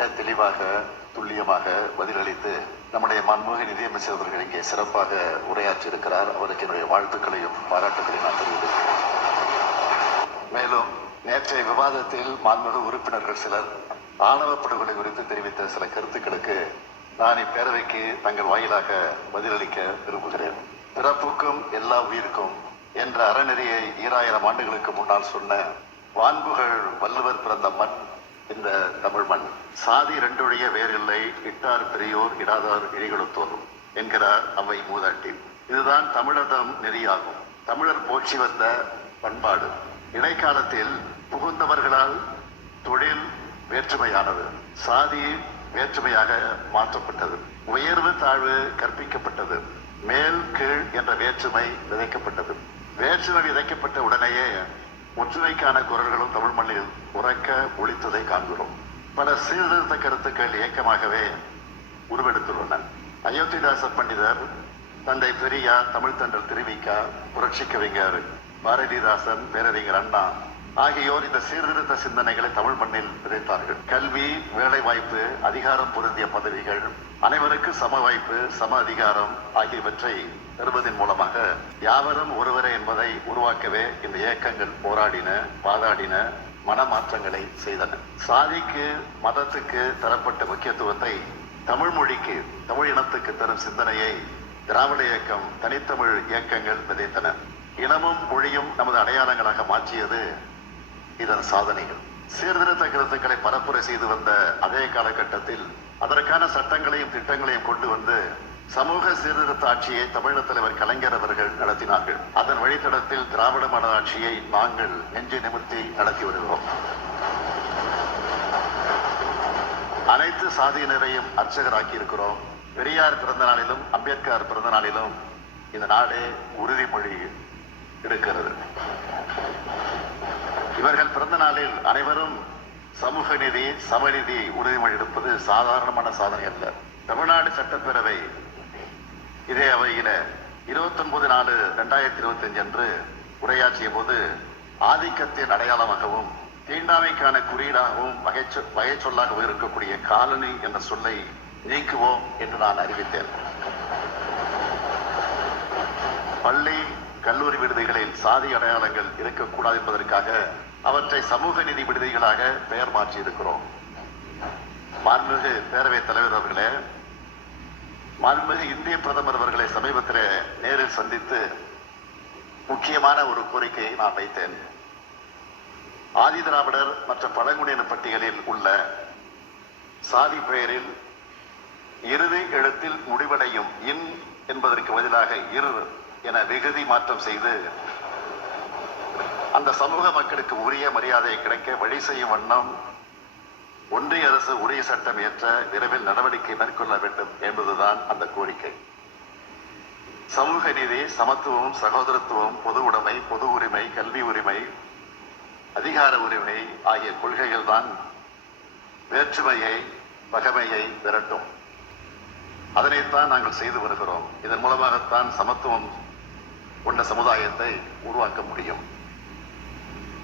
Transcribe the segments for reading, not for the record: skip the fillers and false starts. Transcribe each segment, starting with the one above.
மிக தெளிவாக துல்லியமாக பதிலளித்து நம்முடைய மாண்புமிகு நிதியமைச்சர் அவர்கள் இங்கே சிறப்பாக உரையாற்றியிருக்கிறார். அவருக்கு என்னுடைய வாழ்த்துக்களையும் பாராட்டுகளையும் நான் தெரிவிக்கிறேன். மேலும் நேற்றைய விவாதத்தில் மாண்புமிகு உறுப்பினர்கள் சிலர் ஆணவ படுகொலை குறித்து தெரிவித்த சில கருத்துக்களுக்கு நான் இப்பேரவைக்கு தங்கள் வாயிலாக பதிலளிக்க விரும்புகிறேன். பிறப்புக்கும் எல்லா உயிருக்கும் என்ற அறநெறியை 2000 ஆண்டுகளுக்கு முன்னால் சொன்ன வான்புகழ் வள்ளுவர் பிறந்த மண் இந்த தமிழ் மண். சாதி இரண்டொழிய வேறில்லை, இட்டார் பெரியோர் இடாதார் இழிகளுத்தோறும் என்கிறார் அவை மூதாட்டி. இதுதான் தமிழதம் நெறியாகும். தமிழர் போற்றி வந்த பண்பாடு இடைக்காலத்தில் புகுந்தவர்களால் தொழில் வேற்றுமையானது, சாதி வேற்றுமையாக மாற்றப்பட்டது, உயர்வு தாழ்வு கற்பிக்கப்பட்டது, மேல் கீழ் என்ற வேற்றுமை விதைக்கப்பட்டது. வேற்றுமை விதைக்கப்பட்ட உடனேயே ஒற்றுமைக்கான குரல்களும் தமிழ் மண்ணில் உறக்க ஒழித்ததை காண்கிறோம். பல சீர்திருத்த கருத்துக்கள் இயக்கமாகவே உருவெடுத்துள்ளன. அயோத்திதாச பண்டிதர், தந்தை பெரியார், தமிழ்த்தன்றல் திருவிக்கா, புரட்சி கவிஞர் பாரதிதாசன், பேரறிஞர் அண்ணா ஆகியோர் இந்த சீர்திருத்த சிந்தனைகளை தமிழ் மண்ணில் விதைத்தார்கள். கல்வி, வேலை வாய்ப்பு, அதிகாரம் பொருந்திய பதவிகள், அனைவருக்கு சம வாய்ப்பு, சம அதிகாரம் ஆகியவற்றை பெறுவதன் மூலமாக யாவரும் ஒருவரே என்பதை உருவாக்கவே இந்த இயக்கங்கள் போராடின, வாதாடின, மனமாற்றங்களை செய்தன. சாதிக்கு மதத்துக்கு தரப்பட்ட முக்கியத்துவத்தை தமிழ் மொழிக்கு, தமிழ் இனத்துக்கு தரும் சிந்தனையை திராவிட இயக்கம், தனித்தமிழ் இயக்கங்கள் விதைத்தன. இனமும் மொழியும் நமது அடையாளங்களாக மாற்றியது இதன் சாதனைகள். சீர்திருத்த கருத்துக்களை பரப்புரை செய்து வந்த அதே காலகட்டத்தில் அதற்கான சட்டங்களையும் திட்டங்களையும் கொண்டு வந்து சமூக சீர்திருத்த ஆட்சியை தமிழக தலைவர் கலைஞர் அவர்கள் நடத்தினார்கள். அதன் வழித்தடத்தில் திராவிட மாடல் ஆட்சியை நாங்கள் நெஞ்சை நிமிர்த்தி நடத்தி வருகிறோம். அனைத்து சாதியினரையும் அர்ச்சகராக்கி இருக்கிறோம். பெரியார் பிறந்த நாளிலும் அம்பேத்கர் பிறந்த நாளிலும் இந்த நாடே உறுதிமொழி எடுக்கிறது. இவர்கள் பிறந்த நாளில் அனைவரும் சமூக நீதி, சமநீதி உறுதிமொழி எடுப்பது சாதாரணமான சாதனை அல்ல. தமிழ்நாடு சட்டப்பேரவை இதே அவையில 29/4/2025 அன்று உரையாற்றிய போது ஆதிக்கத்தின் அடையாளமாகவும் தீண்டாமைக்கான குறியீடாகவும் வகை சொல்லாகவும் இருக்கக்கூடிய காலனி என்ற சொல்லை நீக்குவோம் என்று நான் அறிவித்தேன். பள்ளி, கல்லூரி விடுதிகளில் சாதி அடையாளங்கள் இருக்கக்கூடாது என்பதற்காக அவற்றை சமூக நீதி விடுதிகளாக பெயர் மாற்றி இருக்கிறோம். மாண்புமிகு பேரவைத் தலைவர் அவர்களே, மாண்புமிகு இந்திய பிரதமர் அவர்களை சமீபத்தில் நேரில் சந்தித்து முக்கியமான ஒரு கோரிக்கையை நான் வைத்தேன். ஆதி திராவிடர் மற்ற பழங்குடியின பட்டியலில் உள்ள சாதி பெயரில் இறுதி எழுத்தில் முடிவடையும் இன் என்பதற்கு பதிலாக இர் என விகுதி மாற்றம் செய்து அந்த சமூக மக்களுக்கு உரிய மரியாதை கிடைக்க வழி செய்யும் வண்ணம் ஒன்றிய அரசு உரிய சட்டம் இயற்ற விரைவில் நடவடிக்கை மேற்கொள்ள வேண்டும் என்பதுதான் அந்த கோரிக்கை. சமூக நீதி, சமத்துவம், சகோதரத்துவம், பொது உடைமை, பொது உரிமை, கல்வி உரிமை, அதிகார உரிமை ஆகிய கொள்கைகள் தான் வேற்றுமையை, பகைமையை விரட்டும். அதனைத்தான் நாங்கள் செய்து வருகிறோம். இதன் மூலமாகத்தான் சமத்துவம் கொண்ட சமுதாயத்தை உருவாக்க முடியும்.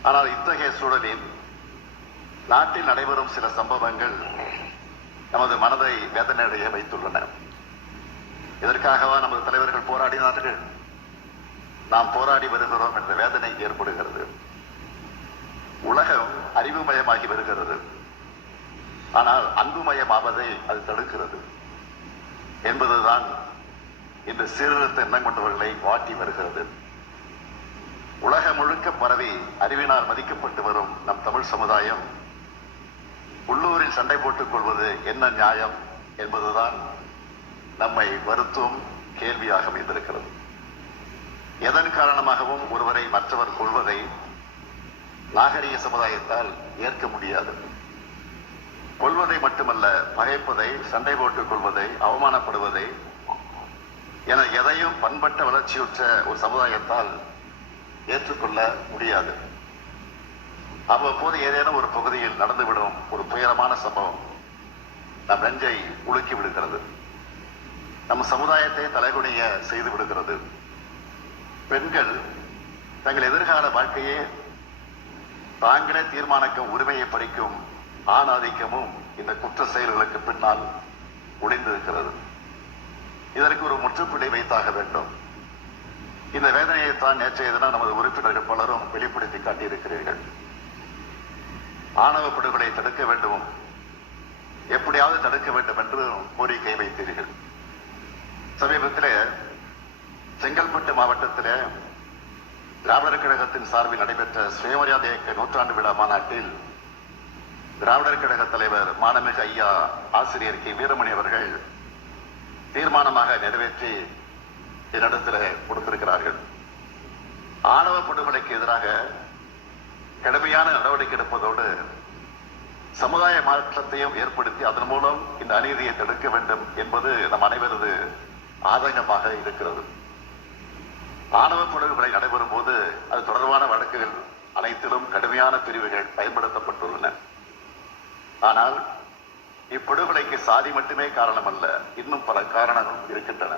ஆனால் இத்தகைய சூழலில் நாட்டில் நடைபெறும் சில சம்பவங்கள் நமது மனதை வேதனையடைய வைத்துள்ளன. இதற்காகவா நமது தலைவர்கள் போராடினார்கள்? நாம் போராடி வருகிறோம் என்ற வேதனை ஏற்படுகிறது. உலகம் அறிவுமயமாகி வருகிறது, ஆனால் அன்புமயமாவதை அது தடுக்கிறது என்பதுதான் இன்று சீர்திருத்த எண்ணம் கொண்டவர்களை வாட்டி வருகிறது. உலகம் முழுக்க பரவி அறிவினால் மதிக்கப்பட்டு வரும் நம் தமிழ் சமுதாயம் உள்ளூரில் சண்டை போட்டுக் கொள்வது என்ன நியாயம் என்பதுதான் நம்மை வருத்தும் கேள்வியாக அமைந்திருக்கிறது. எதன் காரணமாகவும் ஒருவரை மற்றவர் கொள்வதை நாகரிக சமுதாயத்தால் ஏற்க முடியாது. கொள்வதை மட்டுமல்ல, பகைப்பதை, சண்டை போட்டுக் கொள்வதை, அவமானப்படுவதை என எதையும் பண்பட்ட வளர்ச்சியுற்ற ஒரு சமுதாயத்தால் ஏற்றுக்கொள்ள முடியாது. அவ்வப்போது ஏதேனும் ஒரு பகுதியில் நடந்துவிடும் ஒரு துயரமான சம்பவம் நம் நெஞ்சை உலுக்கி விடுகிறது. நம் சமுதாயத்தை தலைகுனிய செய்து விடுகிறது. பெண்கள் தங்கள் எதிர்கால வாழ்க்கையே தாங்களே தீர்மானிக்கும் உரிமையை பறிக்கும் ஆணாதிக்கமும் இந்த இந்த குற்ற செயல்களுக்கு பின்னால் ஒளிந்திருக்கிறது. இதற்கு ஒரு முற்றுப்புள்ளி வைத்தாக வேண்டும். இந்த வேதனையைத்தான் நேற்றைய தினம் நமது உறுப்பினர்கள் பலரும் வெளிப்படுத்தி காட்டியிருக்கிறீர்கள். ஆணவ படுகொலை தடுக்க வேண்டும், எப்படியாவது தடுக்க வேண்டும் என்று கோரிக்கை வைத்தீர்கள். சமீபத்தில் செங்கல்பட்டு மாவட்டத்தில் திராவிடர் கழகத்தின் சார்பில் நடைபெற்ற சுயமரியாதை இயக்க நூற்றாண்டு விழா மாநாட்டில் திராவிடர் கழக தலைவர் மாண்புமிகு ஐயா ஆசிரியர் கே வீரமணி அவர்கள் தீர்மானமாக நிறைவேற்றி என்னிடத்தில் கொடுத்திருக்கிறார்கள். ஆணவ படுகொலைக்கு எதிராக கடுமையான நடவடிக்கை எடுப்பதோடு சமுதாய மாற்றத்தையும் ஏற்படுத்தி அதன் மூலம் இந்த அநீதியை தடுக்க வேண்டும் என்பது நம் அனைவரது ஆதங்கமாக இருக்கிறது. ஆணவ படுகொலை நடைபெறும் போது அது தொடர்பான வழக்குகள் அனைத்திலும் கடுமையான பிரிவுகள் பயன்படுத்தப்பட்டுள்ளன. ஆனால் இப்படுகொலைக்கு சாதி மட்டுமே காரணம் அல்ல, இன்னும் பல காரணங்களும் இருக்கின்றன.